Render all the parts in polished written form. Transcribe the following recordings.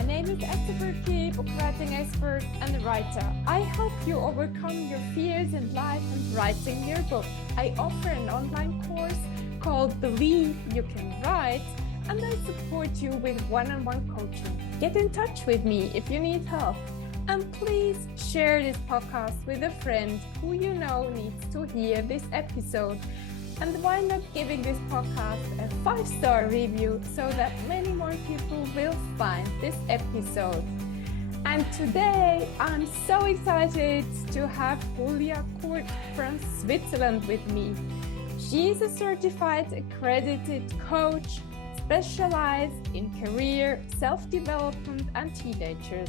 My name is Esther Buerki, book writing expert and writer. I help you overcome your fears in life and writing your book. I offer an online course called Believe You Can Write, and I support you with one-on-one coaching. Get in touch with me if you need help. And please share this podcast with a friend who you know needs to hear this episode. And why not giving this podcast a 5-star review so that many more people will find this episode. And today I'm so excited to have Hulya Kurt from Switzerland with me. She is a certified accredited coach specialized in career, self-development and teenagers.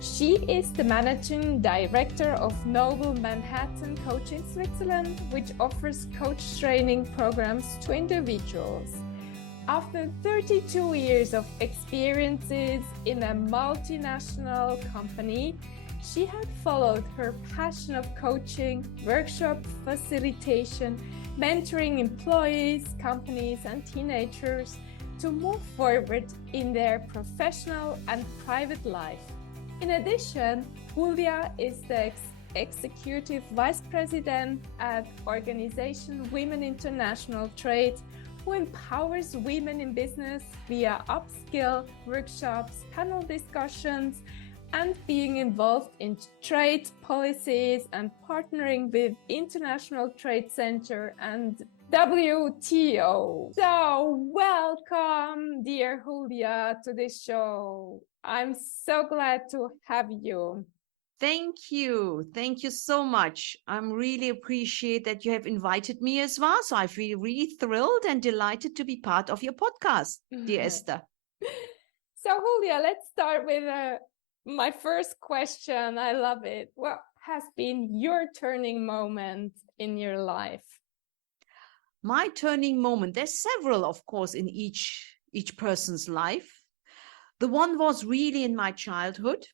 She is the managing director of Noble Manhattan Coaching Switzerland, which offers coach training programs to individuals. After 32 years of experiences in a multinational company, she had followed her passion of coaching, workshop facilitation, mentoring employees, companies, and teenagers to move forward in their professional and private life. In addition, Hulya is the Executive Vice President at organization Women International Trade, who empowers women in business via upskill, workshops, panel discussions, and being involved in trade policies and partnering with International Trade Center and WTO. So welcome, dear Hulya, to this show. I'm so glad to have you. Thank you. Thank you so much. I'm really appreciate that you have invited me as well. So I feel really thrilled and delighted to be part of your podcast, dear Esther. So Hulya, let's start with my first question. I love it. What has been your turning moment in your life? My turning moment, there's several, of course, in each person's life. The one was really in my childhood.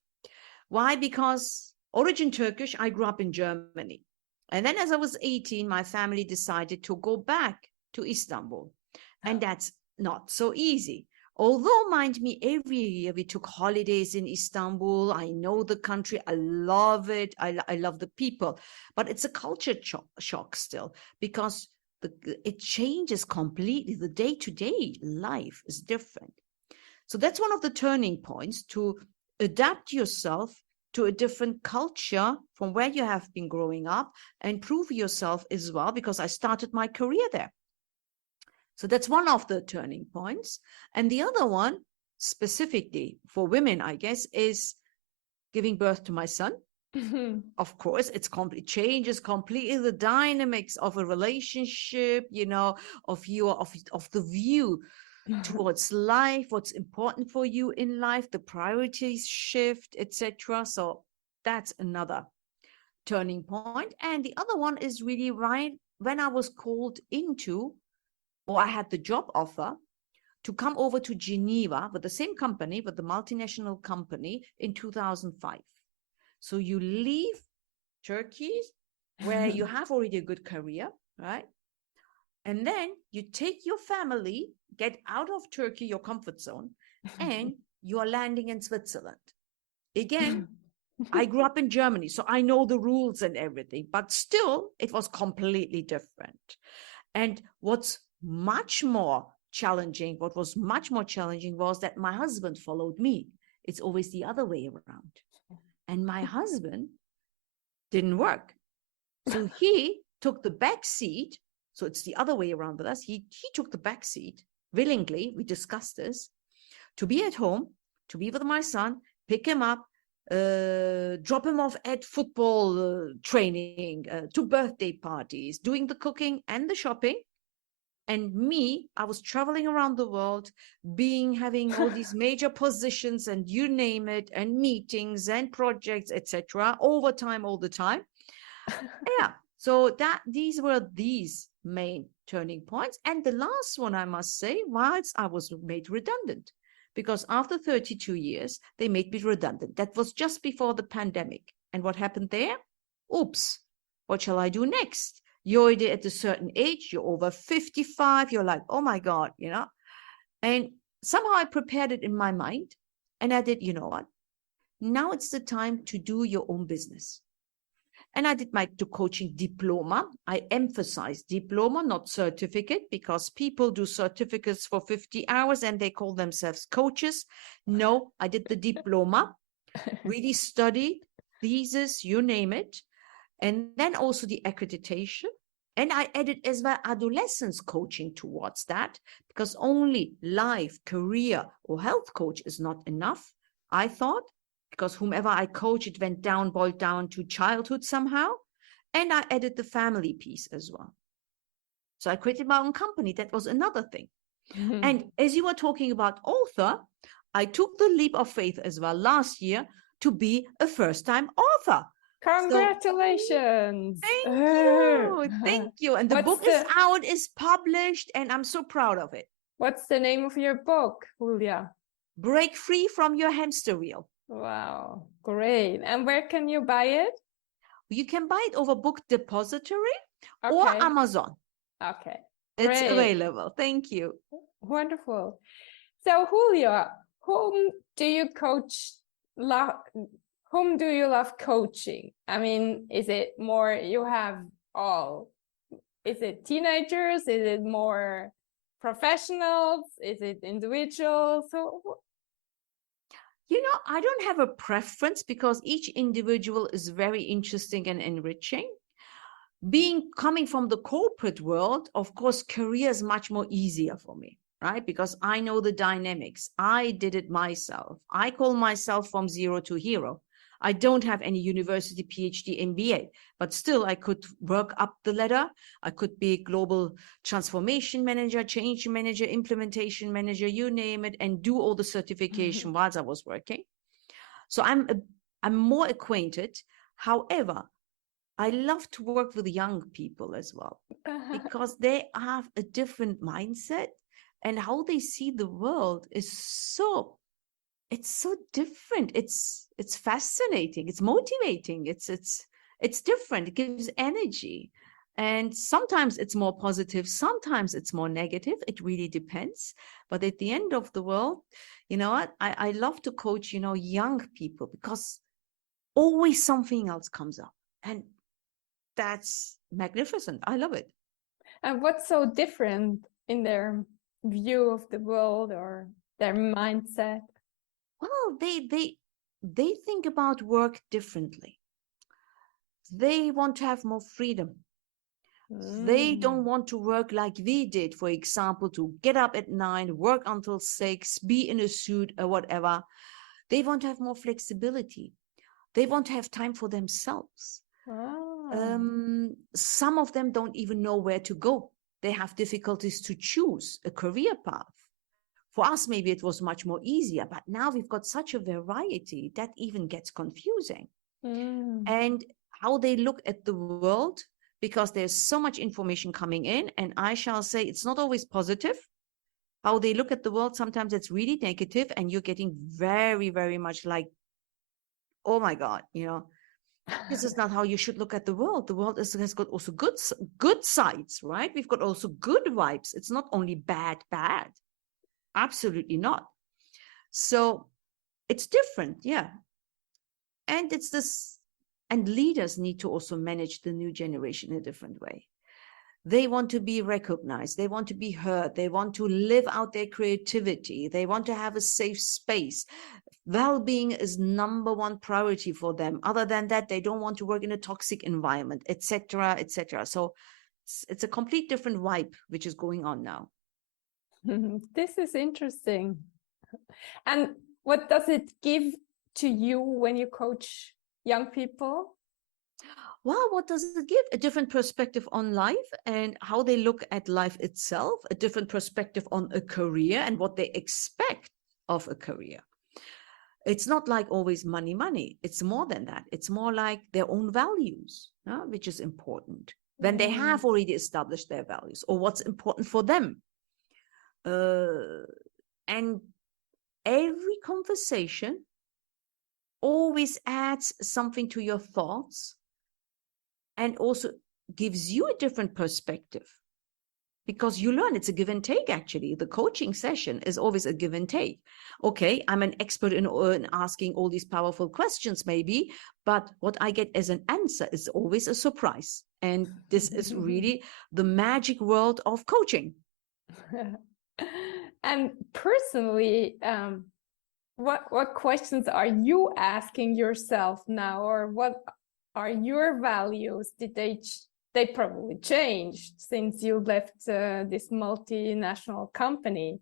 Why? Because origin Turkish, I grew up in Germany. And then as I was 18, my family decided to go back to Istanbul. And that's not so easy. Although, mind me, every year we took holidays in Istanbul. I know the country. I love it. I love the people. But it's a culture shock still because it changes completely. The day-to-day life is different. So that's one of the turning points, to adapt yourself to a different culture from where you have been growing up and prove yourself as well, because I started my career there. So that's one of the turning points. And the other one, specifically for women, I guess, is giving birth to my son. Of course, it changes completely the dynamics of a relationship, of the view towards life, what's important for you in life, the priorities shift, etc. So that's another turning point. And the other one is really right when I was called into, or I had the job offer to come over to Geneva with the same company, with the multinational company, in 2005. So you leave Turkey, where you have already a good career, right? And then you take your family, get out of Turkey, your comfort zone, and you are landing in Switzerland. Again, I grew up in Germany, so I know the rules and everything, but still it was completely different. And what was much more challenging was that my husband followed me. It's always the other way around. And my husband didn't work. So he took the back seat. So it's the other way around with us. He took the back seat willingly. We discussed this, to be at home, to be with my son, pick him up, drop him off at football training, to birthday parties, doing the cooking and the shopping. And me, I was traveling around the world, having all these major positions and you name it, and meetings and projects, etc. Overtime all the time. Yeah. So these were these main turning points. And the last one, I must say, was I was made redundant, because after 32 years, they made me redundant. That was just before the pandemic. And what happened there? Oops, what shall I do next? You're already at a certain age, you're over 55, you're like, oh my God, And somehow I prepared it in my mind And I did, you know what? Now it's the time to do your own business. And I did my coaching diploma. I emphasize diploma, not certificate, because people do certificates for 50 hours and they call themselves coaches. No, I did the diploma, really studied, thesis, you name it. And then also the accreditation. And I added as well adolescence coaching towards that, because only life, career, or health coach is not enough, I thought, because whomever I coach, it boiled down to childhood somehow. And I added the family piece as well. So I created my own company. That was another thing. And as you were talking about author, I took the leap of faith as well last year to be a first-time author. Congratulations. So, thank you. And the What's book is out, is published, and I'm so proud of it. What's the name of your book, Hulya? Break Free from Your Hamster Wheel. Wow, great. And where can you buy it? You can buy it over Book Depository Okay. or Amazon. Okay. It's Great. available. Thank you. Wonderful. So, Hulya, whom do you coach? Whom do you love coaching? I mean, is it more you have all? Is it teenagers? Is it more professionals? Is it individuals? So, you know, I don't have a preference because each individual is very interesting and enriching. Coming from the corporate world, of course, career is much more easier for me, right? Because I know the dynamics. I did it myself. I call myself from zero to hero. I don't have any university, PhD, MBA, but still I could work up the ladder. I could be global transformation manager, change manager, implementation manager, you name it, and do all the certification whilst I was working. So I'm more acquainted. However, I love to work with young people as well, because they have a different mindset, and how they see the world is so different. It's fascinating. It's motivating. It's different. It gives energy. And sometimes it's more positive. Sometimes it's more negative. It really depends. But at the end of the world, you know what? I love to coach, you know, young people, because always something else comes up. And that's magnificent. I love it. And what's so different in their view of the world or their mindset? Well, they think about work differently. They want to have more freedom. They don't want to work like we did, for example, to get up at 9, work until 6, be in a suit or whatever. They want to have more flexibility. They want to have time for themselves. Some of them don't even know where to go. They have difficulties to choose a career path. For us, maybe it was much more easier, but now we've got such a variety that even gets confusing. And how they look at the world, because there's so much information coming in, and I shall say it's not always positive. How they look at the world, sometimes it's really negative, and you're getting very, very much like, oh my God, you know, this is not how you should look at the world. The world has got also good sides, right? We've got also good vibes. It's not only bad. Absolutely not. So it's different, yeah. And it's this, and leaders need to also manage the new generation in a different way. They want to be recognized. They want to be heard. They want to live out their creativity. They want to have a safe space. Well-being is number one priority for them. Other than that, they don't want to work in a toxic environment, etc., etc. So it's a complete different vibe which is going on now. This is interesting. And what does it give to you when you coach young people? Well, what does it give? A different perspective on life and how they look at life itself, a different perspective on a career and what they expect of a career. It's not like always money. It's more than that. It's more like their own values, which is important. When they have already established their values or what's important for them. And every conversation always adds something to your thoughts and also gives you a different perspective. because you learn. It's a give and take, actually. The coaching session is always a give and take. Okay, I'm an expert in asking all these powerful questions, maybe, but what I get as an answer is always a surprise. And this is really the magic world of coaching. And personally, what questions are you asking yourself now, or what are your values? Did they probably changed since you left this multinational company?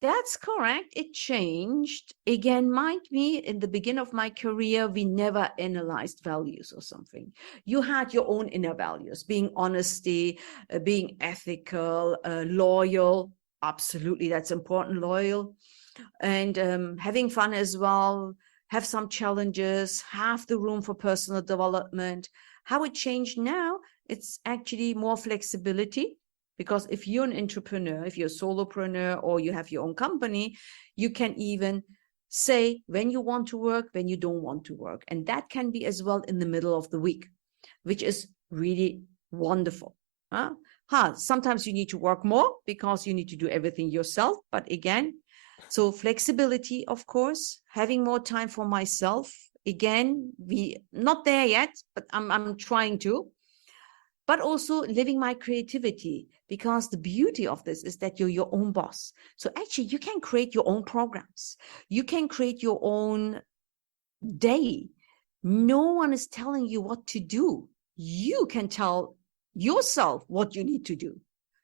That's correct. It changed. Again, mind me, in the beginning of my career, we never analyzed values or something. You had your own inner values, being honesty, being ethical, loyal. Absolutely, that's important, loyal. And having fun as well, have some challenges, have the room for personal development. How it changed now, it's actually more flexibility. Because if you're an entrepreneur, if you're a solopreneur, or you have your own company, you can even say when you want to work, when you don't want to work. And that can be as well in the middle of the week, which is really wonderful. Sometimes you need to work more because you need to do everything yourself. But again, so flexibility, of course, having more time for myself. Again, we not there yet, but I'm trying to. But also living my creativity, because the beauty of this is that you're your own boss. So actually, you can create your own programs. You can create your own day. No one is telling you what to do. You can tell yourself what you need to do.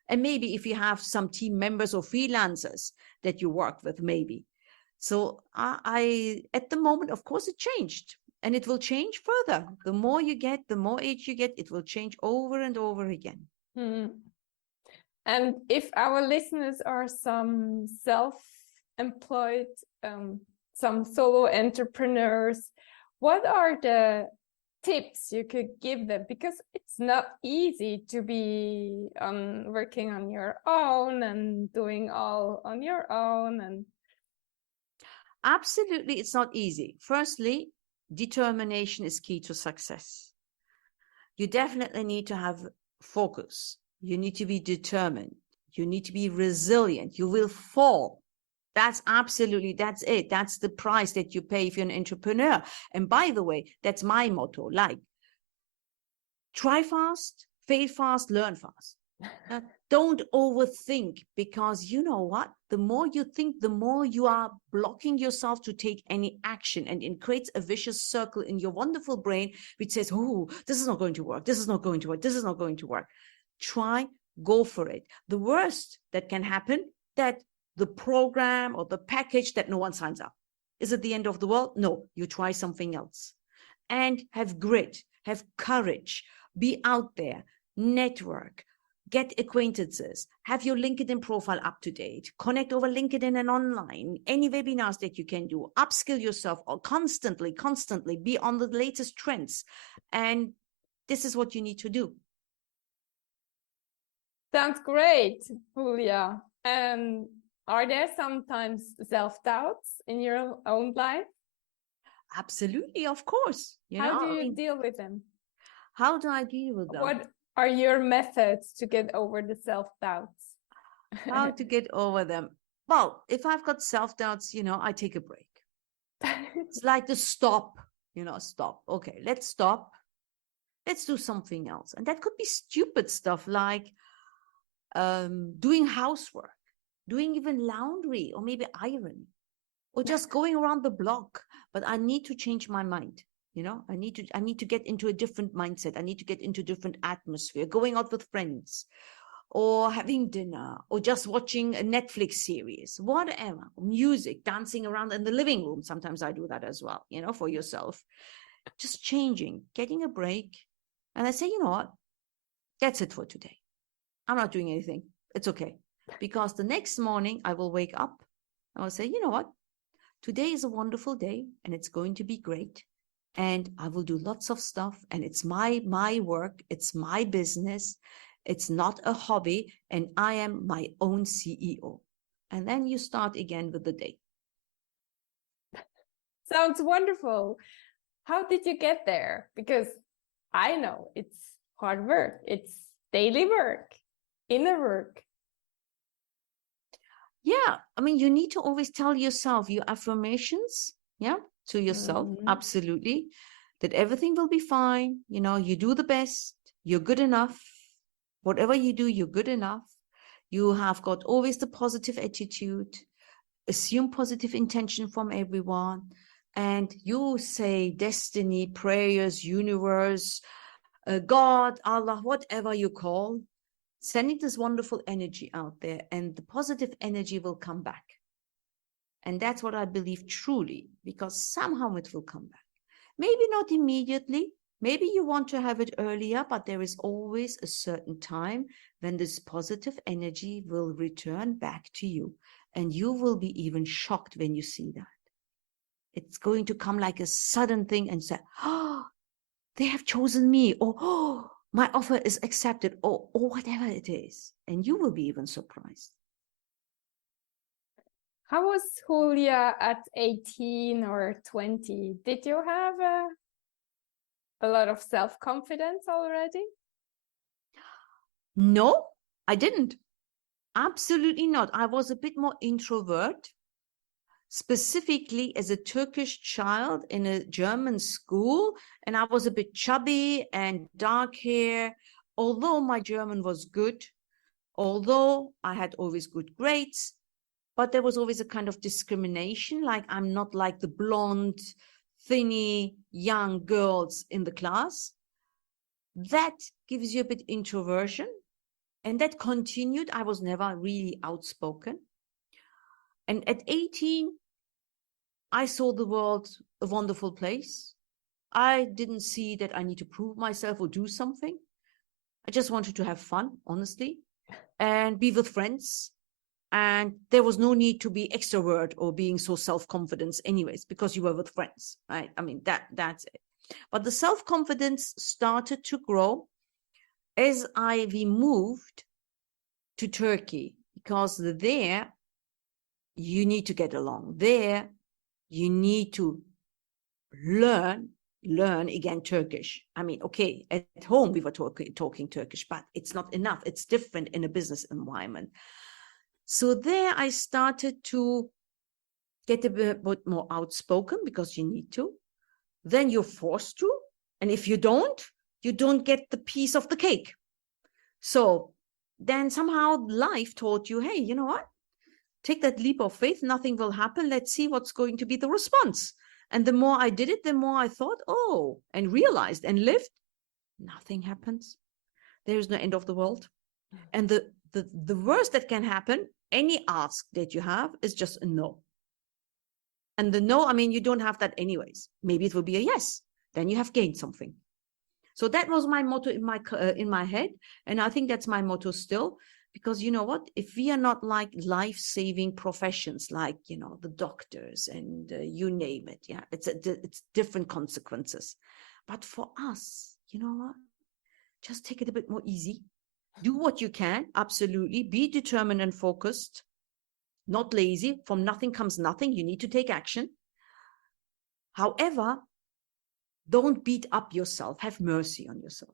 And maybe if you have some team members or freelancers that you work with, maybe. So I at the moment, of course, it changed. And it will change further. The more you get, the more age you get, it will change over and over again. And if our listeners are some self-employed, some solo entrepreneurs, what are the tips you could give them? Because it's not easy to be working on your own and doing all on your own. And absolutely, it's not easy. Firstly, determination is key to success. You definitely need to have focus. You need to be determined. You need to be resilient. You will fall. That's it. That's the price that you pay if you're an entrepreneur. And by the way, that's my motto, like, try fast, fail fast, learn fast. Don't overthink, because you know what? The more you think, the more you are blocking yourself to take any action, and it creates a vicious circle in your wonderful brain, which says, oh, this is not going to work. This is not going to work. This is not going to work. Try, go for it. The worst that can happen, that the program or the package that no one signs up. Is it the end of the world? No, you try something else. And have grit, have courage, be out there, network, get acquaintances, have your LinkedIn profile up to date, connect over LinkedIn and online, any webinars that you can do, upskill yourself or constantly, be on the latest trends. And this is what you need to do. Sounds great, Hulya. Are there sometimes self-doubts in your own life? Absolutely, of course. How do you deal with them? How do I deal with them? What are your methods to get over the self-doubts? How to get over them? Well, if I've got self-doubts, I take a break. It's like the stop, stop. Okay, let's stop. Let's do something else. And that could be stupid stuff like doing housework, doing even laundry, or maybe iron, or just going around the block. But I need to change my mind. I need to get into a different mindset. I need to get into a different atmosphere, going out with friends, or having dinner, or just watching a Netflix series, whatever, music, dancing around in the living room. Sometimes I do that as well, for yourself. Just changing, getting a break. And I say, you know what? That's it for today. I'm not doing anything. It's okay. Because the next morning I will wake up and I'll say, you know what? Today is a wonderful day and it's going to be great. And I will do lots of stuff, and it's my work. It's my business. It's not a hobby, and I am my own CEO. And then you start again with the day. Sounds wonderful. How did you get there? Because I know it's hard work. It's daily work. inner work. Yeah, I mean, you need to always tell yourself your affirmations, yeah, to yourself, absolutely, that everything will be fine. You know, you do the best, you're good enough. Whatever you do, you're good enough. You have got always the positive attitude, assume positive intention from everyone, and you say destiny, prayers, universe, God, Allah, whatever you call, sending this wonderful energy out there, and the positive energy will come back. And that's what I believe truly, because somehow it will come back. Maybe not immediately. Maybe you want to have it earlier, but there is always a certain time when this positive energy will return back to you. And you will be even shocked when you see that. It's going to come like a sudden thing and say, oh, they have chosen me, or oh, my offer is accepted, or whatever it is. And you will be even surprised. How was Hulya at 18 or 20? Did you have a lot of self-confidence already? No, I didn't. Absolutely not. I was a bit more introvert, specifically as a Turkish child in a German school. And I was a bit chubby and dark hair. Although my German was good, although I had always good grades, but there was always a kind of discrimination. Like I'm not like the blonde, thinny, young girls in the class. That gives you a bit introversion. And that continued. I was never really outspoken. And at 18, I saw the world a wonderful place. I didn't see that I need to prove myself or do something. I just wanted to have fun, honestly, and be with friends. And there was no need to be extrovert or being so self-confident anyways, because you were with friends, right? I mean, that's it. But the self-confidence started to grow as we moved to Turkey, because there you need to get along. There you need to learn again Turkish. I mean, okay, at home we were talking Turkish, but it's not enough. It's different in a business environment. So there I started to get a bit more outspoken, because you need to. Then you're forced to. And if you don't get the piece of the cake. So then somehow life taught you, hey, you know what? Take that leap of faith. Nothing will happen. Let's see what's going to be the response. And the more I did it, the more I thought, oh, and realized and lived, nothing happens. There is no end of the world. And the worst that can happen, any ask that you have, is just a no. And the no, I mean, you don't have that anyways. Maybe it will be a yes. Then you have gained something. So that was my motto in my head. And I think that's my motto still. Because you know what, if we are not like life-saving professions, like, you know, the doctors and you name it, yeah, it's different consequences. But for us, you know what, just take it a bit more easy. Do what you can, absolutely. Be determined and focused, not lazy. From nothing comes nothing. You need to take action. However, don't beat up yourself. Have mercy on yourself.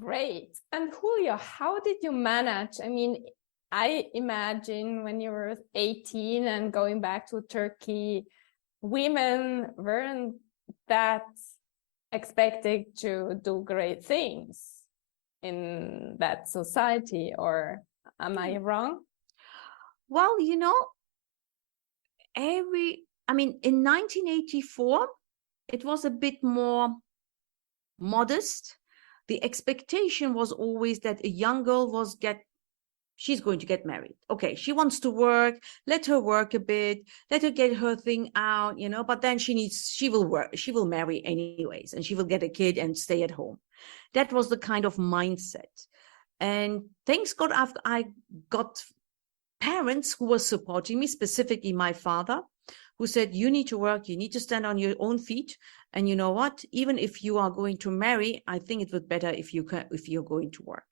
Great. And Hulya, how did you manage? I mean, I imagine when you were 18 and going back to Turkey, women weren't that expected to do great things in that society, or am I wrong? Well, you know, in 1984, it was a bit more modest. The expectation was always that a young girl she's going to get married. Okay, she wants to work, let her work a bit, let her get her thing out, you know, but then she will work, she will marry anyways, and she will get a kid and stay at home. That was the kind of mindset. And thanks God, I got parents who were supporting me, specifically my father, who said, you need to work, you need to stand on your own feet. And you know what, even if you are going to marry, I think it would be better if you're going to work.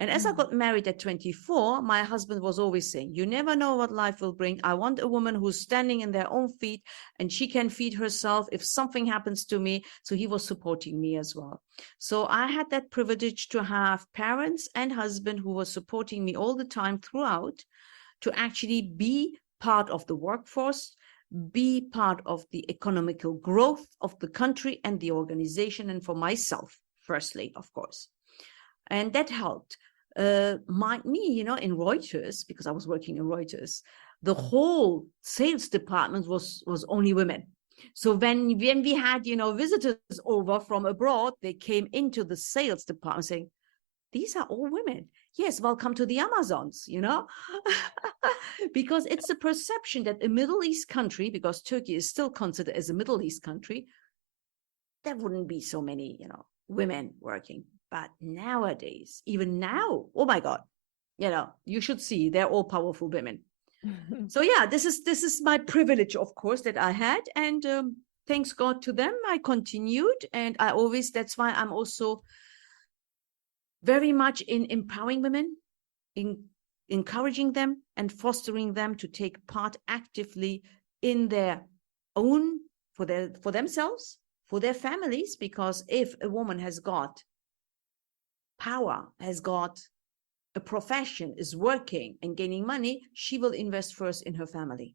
And as I got married at 24, my husband was always saying, you never know what life will bring. I want a woman who's standing in their own feet and she can feed herself if something happens to me. So he was supporting me as well. So I had that privilege to have parents and husband who were supporting me all the time throughout, to actually be part of the workforce, be part of the economical growth of the country and the organization, and for myself, firstly, of course. And that helped. In Reuters, because I was working in Reuters, the whole sales department was only women. So when we had, visitors over from abroad, they came into the sales department saying, these are all women. Yes, welcome to the Amazons, because it's a perception that a Middle East country, because Turkey is still considered as a Middle East country, there wouldn't be so many, women working. But nowadays, even now, oh my God, you should see, they're all powerful women. So yeah, this is my privilege, of course, that I had. And thanks God to them, I continued. And that's why I'm also very much in empowering women, in encouraging them and fostering them to take part actively in their own, for themselves, for their families, because if a woman has got power, has got a profession, is working and gaining money, she will invest first in her family.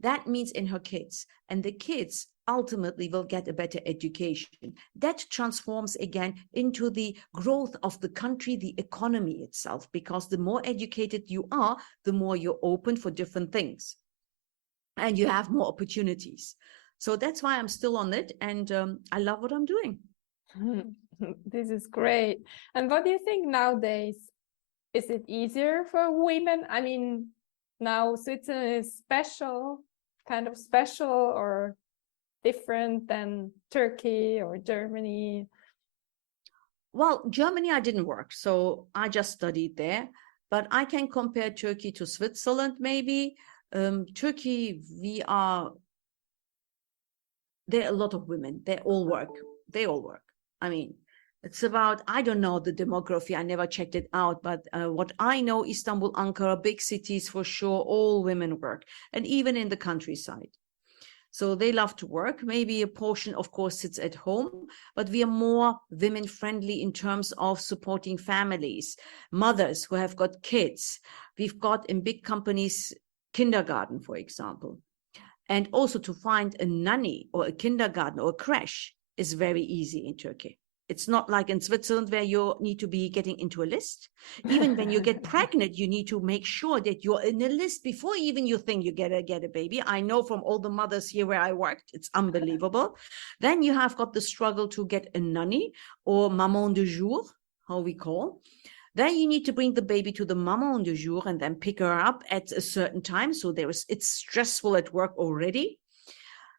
That means in her kids, and the kids ultimately will get a better education. That transforms again into the growth of the country, the economy itself, because the more educated you are, the more you're open for different things and you have more opportunities. So that's why I'm still on it, and I love what I'm doing. This is great. And what do you think nowadays? Is it easier for women? I mean, now Switzerland is kind of special or different than Turkey or Germany? Well, Germany, I didn't work, so I just studied there. But I can compare Turkey to Switzerland, maybe. Turkey, there are a lot of women. They all work. I mean, it's about, I don't know the demography. I never checked it out. But what I know, Istanbul, Ankara, big cities for sure, all women work. And even in the countryside. So they love to work. Maybe a portion, of course, sits at home, but we are more women friendly in terms of supporting families, mothers who have got kids. We've got in big companies, kindergarten, for example. And also to find a nanny or a kindergarten or a creche is very easy in Turkey. It's not like in Switzerland where you need to be getting into a list. Even when you get pregnant, you need to make sure that you're in a list before even you think you get a baby. I know from all the mothers here where I worked, it's unbelievable. Then you have got the struggle to get a nanny or maman de jour, how we call. Then you need to bring the baby to the maman de jour and then pick her up at a certain time. So it's stressful at work already.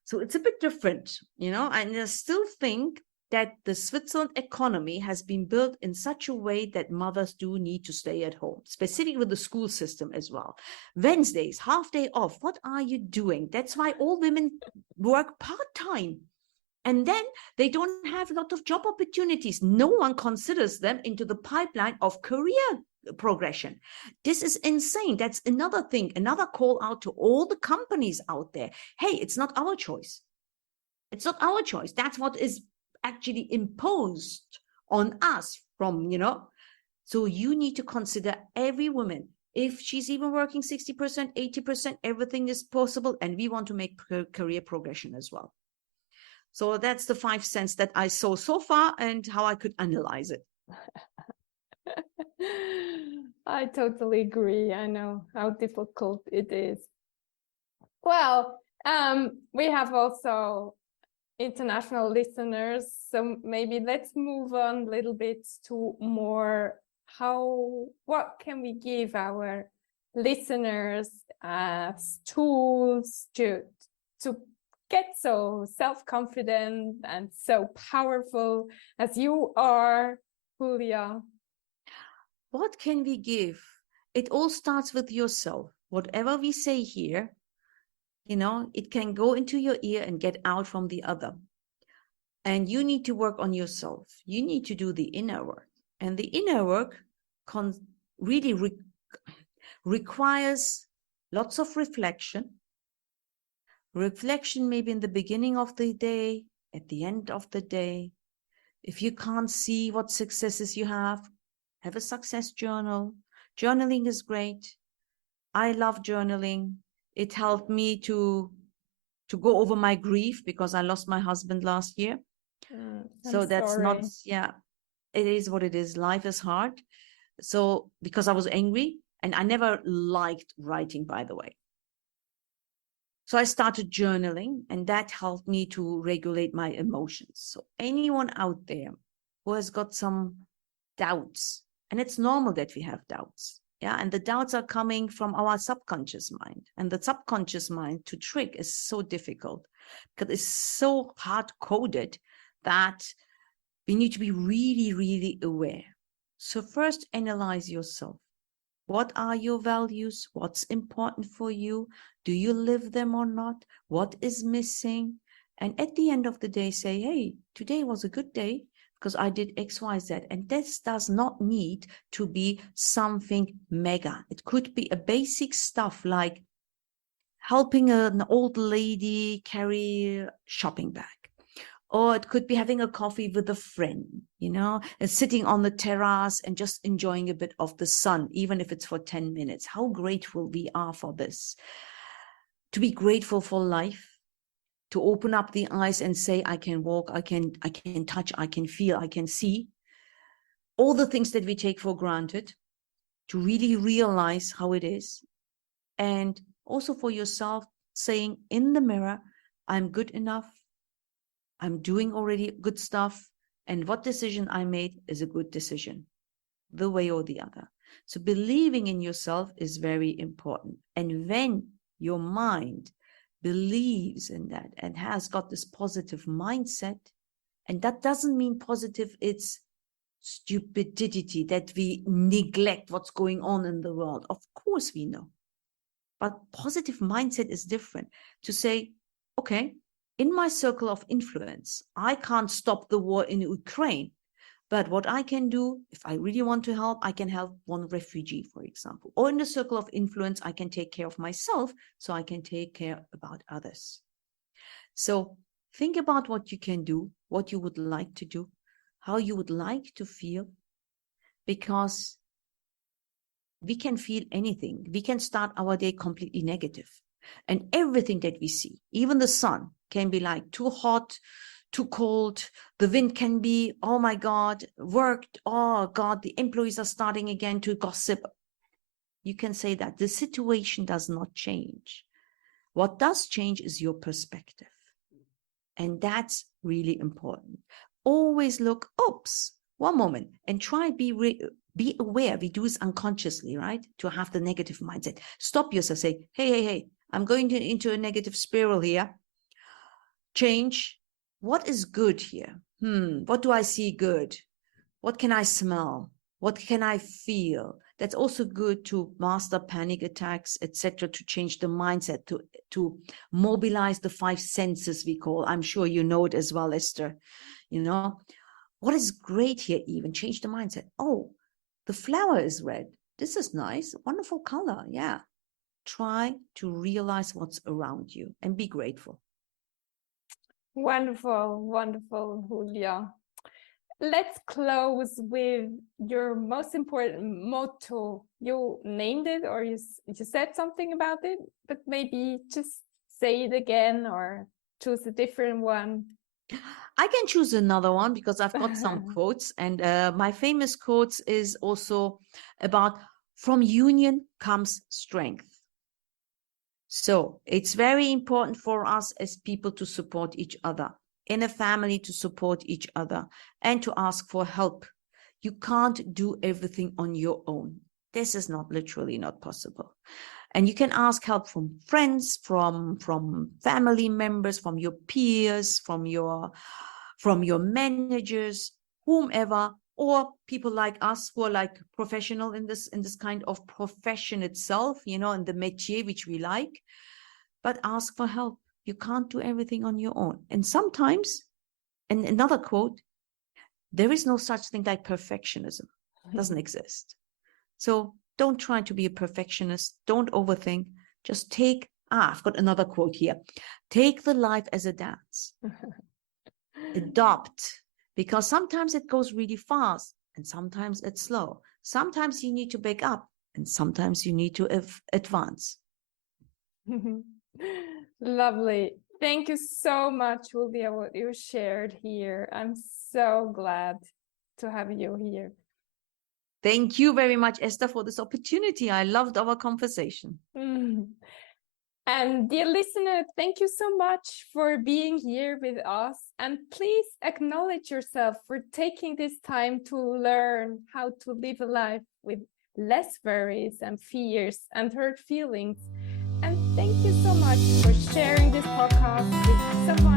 So it's a bit different, and I still think that the Switzerland economy has been built in such a way that mothers do need to stay at home, specifically with the school system as well. Wednesdays, half day off. What are you doing? That's why all women work part-time. And then they don't have a lot of job opportunities. No one considers them into the pipeline of career progression. This is insane. That's another thing, another call out to all the companies out there. Hey, it's not our choice. It's not our choice. That's what is actually imposed on us from, so you need to consider every woman. If she's even working 60%, 80%, everything is possible. And we want to make career progression as well. So that's the 5 cents that I saw so far and how I could analyze it. I totally agree. I know how difficult it is. Well, we have also international listeners, so maybe let's move on a little bit to more what can we give our listeners as tools to get so self-confident and so powerful as you are, Hulya? What can we give? It all starts with yourself. Whatever we say here, it can go into your ear and get out from the other. And you need to work on yourself. You need to do the inner work. And the inner work really requires lots of reflection. Reflection maybe in the beginning of the day, at the end of the day. If you can't see what successes you have a success journal. Journaling is great. I love journaling. It helped me to go over my grief because I lost my husband last year. So that's sorry. not, it is what it is. Life is hard. So because I was angry, and I never liked writing, by the way. So I started journaling, and that helped me to regulate my emotions. So anyone out there who has got some doubts, and it's normal that we have doubts. Yeah. And the doubts are coming from our subconscious mind. And the subconscious mind to trick is so difficult because it's so hard coded that we need to be really, really aware. So first analyze yourself. What are your values? What's important for you? Do you live them or not? What is missing? And at the end of the day, say, hey, today was a good day because I did X, Y, Z. And this does not need to be something mega. It could be a basic stuff like helping an old lady carry a shopping bag. Or it could be having a coffee with a friend, and sitting on the terrace and just enjoying a bit of the sun, even if it's for 10 minutes. How grateful we are for this. To be grateful for life, to open up the eyes and say, I can walk, I can touch, I can feel, I can see. All the things that we take for granted, to really realize how it is. And also for yourself, saying in the mirror, I'm good enough. I'm doing already good stuff, and what decision I made is a good decision, the way or the other. So believing in yourself is very important. And when your mind believes in that and has got this positive mindset, and that doesn't mean positive, it's stupidity that we neglect what's going on in the world. Of course we know. But positive mindset is different. To say, okay, in my circle of influence, I can't stop the war in Ukraine, but what I can do, if I really want to help, I can help one refugee, for example. Or in the circle of influence, I can take care of myself, so I can take care about others. So think about what you can do, what you would like to do, how you would like to feel, because we can feel anything. We can start our day completely negative. And everything that we see, even the sun, can be like too hot, too cold. The wind can be, oh my God, worked. Oh God, the employees are starting again to gossip. You can say that. The situation does not change. What does change is your perspective. And that's really important. Always look, oops, one moment, and try be aware. We do this unconsciously, right? To have the negative mindset. Stop yourself, say, hey, I'm going into a negative spiral here. Change. What is good here? What do I see good? What can I smell? What can I feel? That's also good to master panic attacks, etc., to change the mindset, to mobilize the 5 senses we call. I'm sure you know it as well, Esther. What is great here, even change the mindset. Oh, the flower is red. This is nice. Wonderful color. Yeah. Try to realize what's around you and be grateful. Wonderful, wonderful, Hulya. Let's close with your most important motto. You named it, or you said something about it, but maybe just say it again or choose a different one. I can choose another one because I've got some quotes, and my famous quotes is also about from union comes strength. So it's very important for us as people to support each other, in a family to support each other, and to ask for help. You can't do everything on your own. This is literally not possible. And you can ask help from friends, from family members, from your peers, from your managers, whomever, or people like us who are like professional in this kind of profession itself, in the métier which we like. But ask for help. You can't do everything on your own. And sometimes, and another quote, there is no such thing like perfectionism. It doesn't exist. So don't try to be a perfectionist. Don't overthink. Just take, I've got another quote here. Take the life as a dance. Adopt, because sometimes it goes really fast and sometimes it's slow. Sometimes you need to back up and sometimes you need to advance. Lovely. Thank you so much, Hulya, what you shared here. I'm so glad to have you here. Thank you very much, Esther, for this opportunity. I loved our conversation. And dear listener, thank you so much for being here with us. And please acknowledge yourself for taking this time to learn how to live a life with less worries and fears and hurt feelings. And thank you so much for sharing this podcast with someone